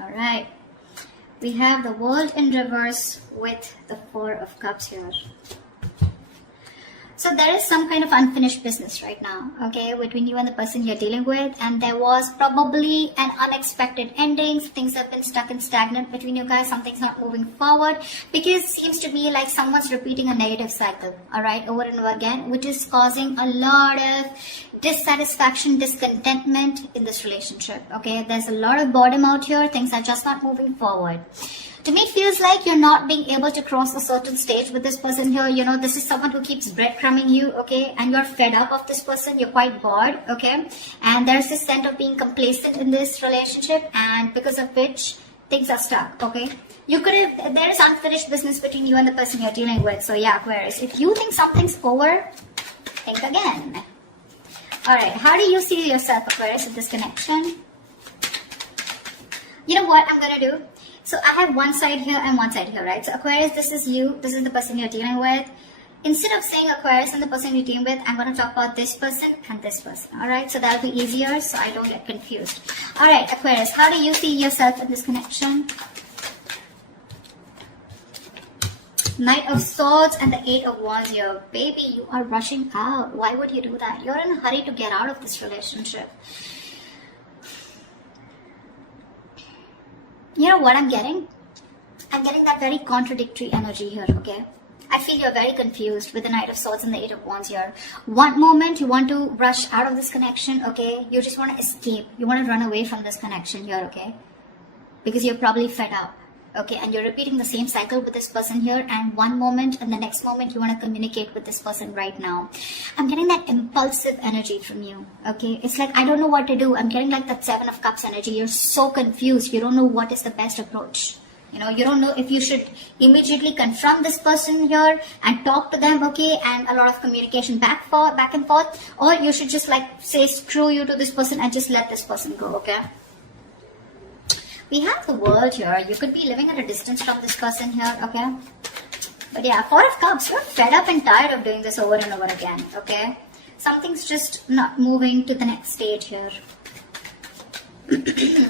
All right. We have the World in reverse with the Four of Cups here. So there is some kind of unfinished business right now, okay, between you and the person you're dealing with, and there was probably an unexpected ending. Things have been stuck and stagnant between you guys. Something's not moving forward because it seems to be like someone's repeating a negative cycle, all right, over and over again, which is causing a lot of dissatisfaction, discontentment in this relationship, okay. There's a lot of boredom out here. Things are just not moving forward. To me, it feels like you're not being able to cross a certain stage with this person here. You know, this is someone who keeps breadcrumbing you, okay? And you're fed up of this person. You're quite bored, okay? And there's this sense of being complacent in this relationship, and because of which things are stuck, okay? There is unfinished business between you and the person you're dealing with. So yeah, Aquarius, if you think something's over, think again. All right, how do you see yourself, Aquarius, in this connection? You know what I'm going to do? So I have one side here and one side here, right? So Aquarius, this is you. This is the person you're dealing with. Instead of saying Aquarius and the person you're dealing with, I'm going to talk about this person and this person. All right? So that'll be easier so I don't get confused. All right, Aquarius, how do you see yourself in this connection? Knight of Swords and the Eight of Wands here. Baby, you are rushing out. Why would you do that? You're in a hurry to get out of this relationship. You know what I'm getting? I'm getting that very contradictory energy here, okay? I feel you're very confused with the Knight of Swords and the Eight of Wands here. One moment you want to rush out of this connection, okay? You just want to escape. You want to run away from this connection here, okay? Because you're probably fed up, okay? And you're repeating the same cycle with this person here, and one moment and the next moment you want to communicate with this person right now. I'm getting that impulsive energy from you, okay? It's like, I don't know what to do. I'm getting like that Seven of Cups energy. You're so confused. You don't know what is the best approach. You know, you don't know if you should immediately confront this person here and talk to them, okay? And a lot of communication back and forth. Or you should just like say screw you to this person and just let this person go, okay? We have the World here. You could be living at a distance from this person here, okay? But yeah, Four of Cups, you're fed up and tired of doing this over and over again, okay? Something's just not moving to the next stage here.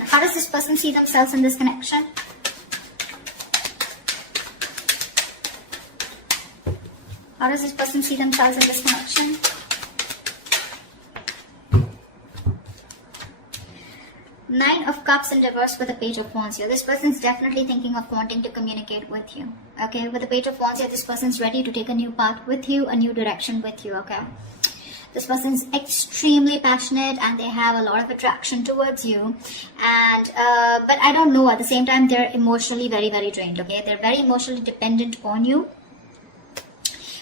How does this person see themselves in this connection? How does this person see themselves in this connection? Nine of Cups in reverse with the Page of Wands here. This person's definitely thinking of wanting to communicate with you. Okay, with the Page of Wands here, this person's ready to take a new path with you, a new direction with you, okay? This person's extremely passionate and they have a lot of attraction towards you. And, but I don't know, at the same time, they're emotionally very, very drained, okay? They're very emotionally dependent on you.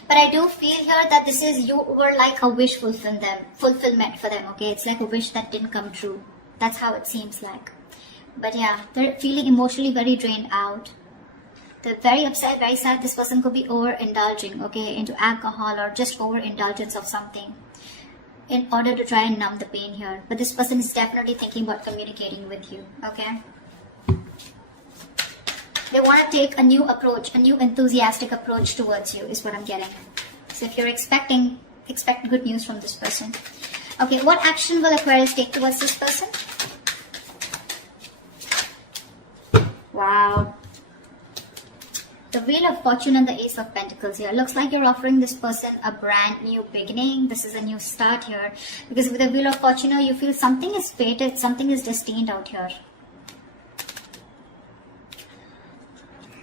But I do feel here that this is, you were like a wish fulfillment for them, okay? It's like a wish that didn't come true. That's how it seems like. But yeah, they're feeling emotionally very drained out. They're very upset, very sad. This person could be overindulging, okay, into alcohol or just overindulgence of something in order to try and numb the pain here. But this person is definitely thinking about communicating with you, okay? They want to take a new approach, a new enthusiastic approach towards you is what I'm getting. So if you're expect good news from this person. Okay, what action will Aquarius take towards this person? Wow. The Wheel of Fortune and the Ace of Pentacles here. Looks like you're offering this person a brand new beginning. This is a new start here. Because with the Wheel of Fortune, you feel something is fated, something is destined out here.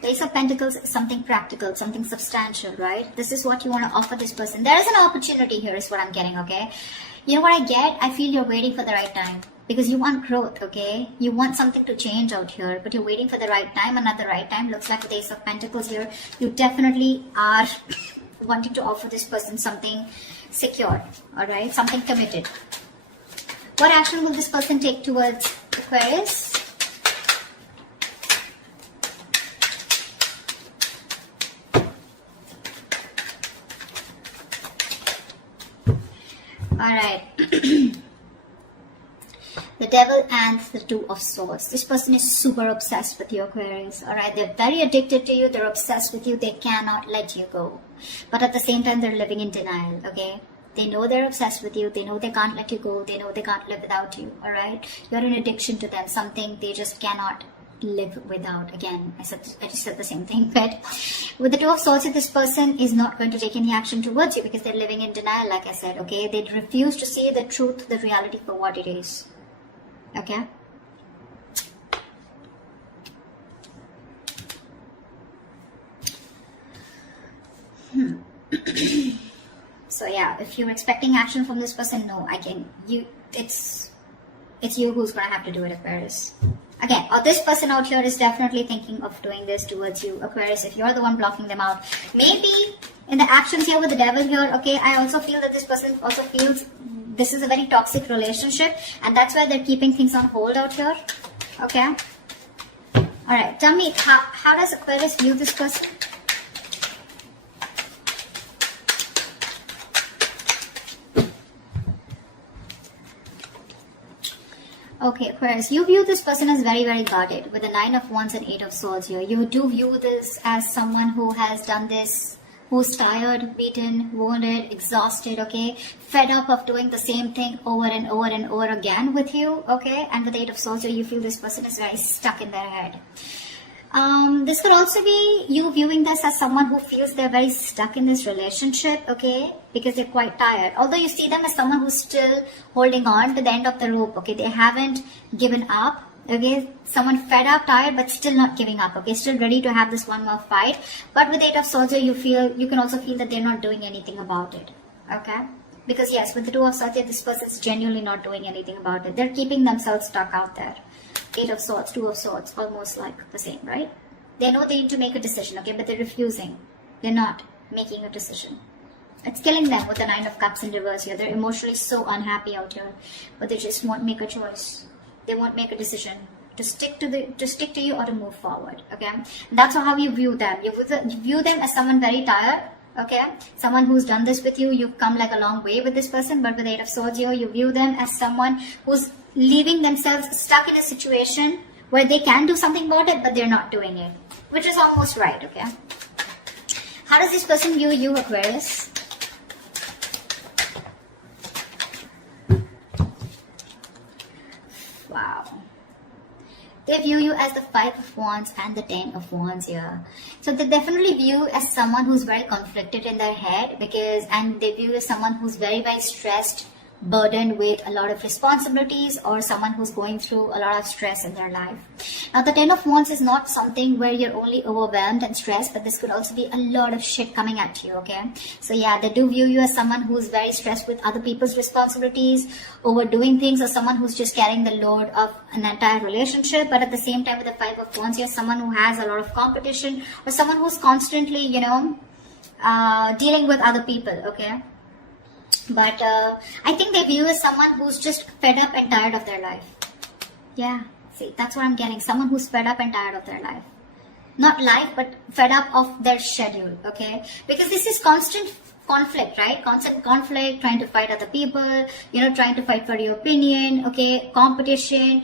The Ace of Pentacles is something practical, something substantial, right? This is what you want to offer this person. There is an opportunity here is what I'm getting, okay? You know what I get? I feel you're waiting for the right time. Because you want growth, okay? You want something to change out here, but you're waiting for the right time, and at the right time, looks like with the Ace of Pentacles here, you definitely are wanting to offer this person something secure, alright? Something committed. What action will this person take towards Aquarius? Alright. The Devil and the Two of Swords. This person is super obsessed with you, Aquarius. Alright, they're very addicted to you. They're obsessed with you. They cannot let you go. But at the same time, they're living in denial, okay? They know they're obsessed with you. They know they can't let you go. They know they can't live without you. All right. You're an addiction to them, something they just cannot live without. Again, I just said the same thing. But with the Two of Swords, this person is not going to take any action towards you because they're living in denial, like I said. Okay. They refuse to see the truth, the reality for what it is. Okay. So yeah, if you're expecting action from this person, no, it's you who's gonna have to do it, Aquarius. Again, this person out here is definitely thinking of doing this towards you, Aquarius, if you're the one blocking them out. Maybe in the actions here with the devil here, okay, I also feel that this person also feels this is a very toxic relationship, and that's why they're keeping things on hold out here. Okay. Alright, tell me, how does Aquarius view this person? Okay, Aquarius, you view this person as very, very guarded with the 9 of Wands and 8 of Swords here. You do view this as someone who has done this, who's tired, beaten, wounded, exhausted, okay, fed up of doing the same thing over and over and over again with you, okay, and with the 8 of Swords here, you feel this person is very stuck in their head. This could also be you viewing this as someone who feels they're very stuck in this relationship, okay, because they're quite tired. Although you see them as someone who's still holding on to the end of the rope, okay, they haven't given up, okay, someone fed up, tired, but still not giving up, okay, still ready to have this one more fight. But with 8 of Swords, you can also feel that they're not doing anything about it, okay, because yes, with the 2 of Swords, this person's genuinely not doing anything about it. They're keeping themselves stuck out there. 8 of Swords, 2 of Swords, almost like the same, right? They know they need to make a decision, okay, but they're refusing. They're not making a decision. It's killing them with the 9 of Cups in reverse here. They're emotionally so unhappy out here, but they just won't make a choice. They won't make a decision to stick to you or to move forward, okay? And that's how you view them. You view them as someone very tired, okay? Someone who's done this with you. You've come like a long way with this person, but with 8 of Swords here, you view them as someone who's leaving themselves stuck in a situation where they can do something about it, but they're not doing it, which is almost right, okay? How does this person view you, Aquarius? Wow. They view you as the 5 of Wands and the 10 of Wands here. So they definitely view you as someone who's very conflicted in their head, and they view you as someone who's very, very stressed, burdened with a lot of responsibilities, or someone who's going through a lot of stress in their life. Now the 10 of Wands is not something where you're only overwhelmed and stressed, but this could also be a lot of shit coming at you, okay? So yeah, they do view you as someone who's very stressed with other people's responsibilities, overdoing things, or someone who's just carrying the load of an entire relationship. But at the same time, with the 5 of Wands, you're someone who has a lot of competition, or someone who's constantly, dealing with other people, okay? But I think they view you as someone who's just fed up and tired of their life. Yeah, see, that's what I'm getting. Someone who's fed up and tired of their life. Not life, but fed up of their schedule, okay? Because this is constant conflict, right? Constant conflict, trying to fight other people, trying to fight for your opinion, okay? Competition,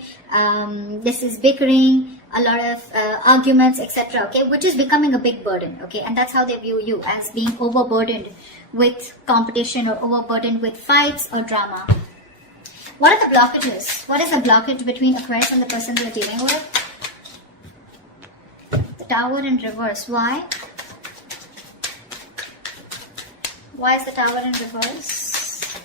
this is bickering, a lot of arguments, etc., okay? Which is becoming a big burden, okay? And that's how they view you, as being overburdened with competition or overburdened with fights or drama. What are the blockages? What is the blockage between Aquarius and the person you're dealing with? The Tower in reverse. Why? Why is the Tower in reverse?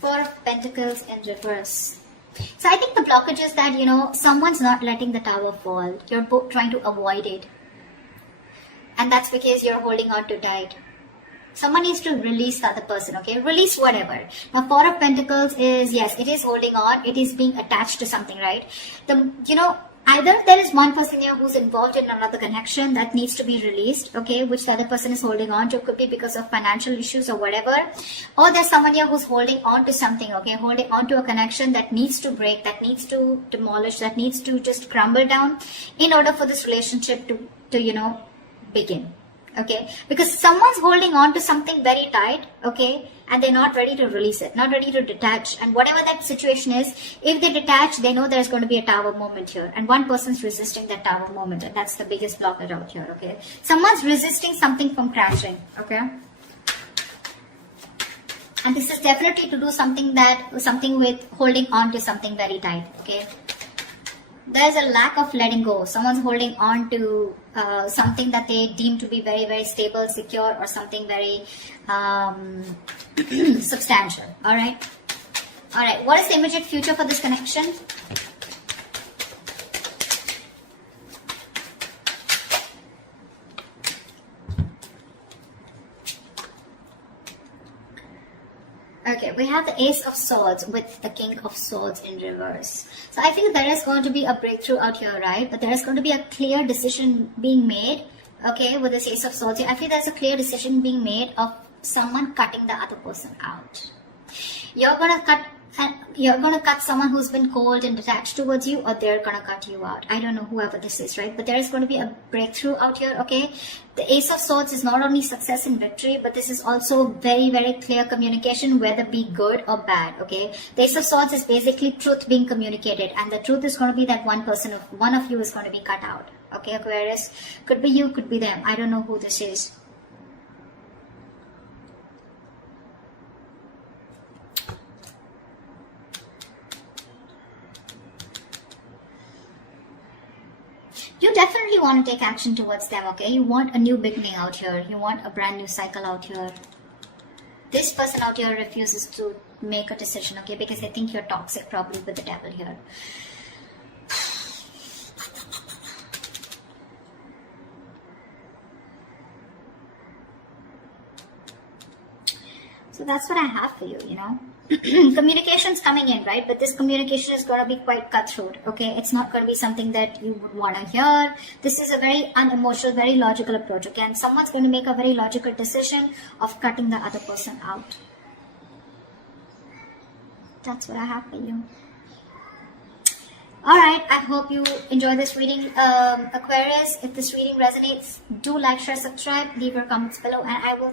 4 of Pentacles in reverse. So I think the blockage is that, someone's not letting the Tower fall. You're both trying to avoid it. And that's because you're holding on too tight. Someone needs to release the other person, okay? Release whatever. Now, 4 of Pentacles is, yes, it is holding on. It is being attached to something, right? Either there is one person here who's involved in another connection that needs to be released, okay, which the other person is holding on to. Could be because of financial issues or whatever. Or there's someone here who's holding on to something, okay, holding on to a connection that needs to break, that needs to demolish, that needs to just crumble down in order for this relationship to begin. Okay, because someone's holding on to something very tight, okay, and they're not ready to release it, not ready to detach. And whatever that situation is, if they detach, they know there's going to be a tower moment here, and one person's resisting that tower moment, and that's the biggest blocker out here. Okay, someone's resisting something from crashing. Okay, and this is definitely to do something with holding on to something very tight. Okay, there's a lack of letting go. Someone's holding on to something that they deem to be very, very stable, secure, or something very substantial. All right. All right. What is the immediate future for this connection? Okay, we have the Ace of Swords with the King of Swords in reverse. So I feel there is going to be a breakthrough out here, right? But there is going to be a clear decision being made, okay, with this Ace of Swords here. I feel there's a clear decision being made of someone cutting the other person out. You're going to cut someone who's been cold and detached towards you, or they're going to cut you out. I don't know whoever this is, right? But there is going to be a breakthrough out here, okay? The Ace of Swords is not only success and victory, but this is also very, very clear communication, whether be good or bad, okay? The Ace of Swords is basically truth being communicated, and the truth is going to be that one of you is going to be cut out, okay, Aquarius? Could be you, could be them. I don't know who this is. You definitely want to take action towards them, okay? You want a new beginning out here. You want a brand new cycle out here. This person out here refuses to make a decision, okay? Because they think you're toxic, probably with the devil here. So that's what I have for you, you know. Communication's coming in, right? But this communication is going to be quite cutthroat, okay? It's not going to be something that you would want to hear. This is a very unemotional, very logical approach, okay? And someone's going to make a very logical decision of cutting the other person out. That's what I have for you. Alright, I hope you enjoy this reading, Aquarius. If this reading resonates, do like, share, subscribe, leave your comments below, and I will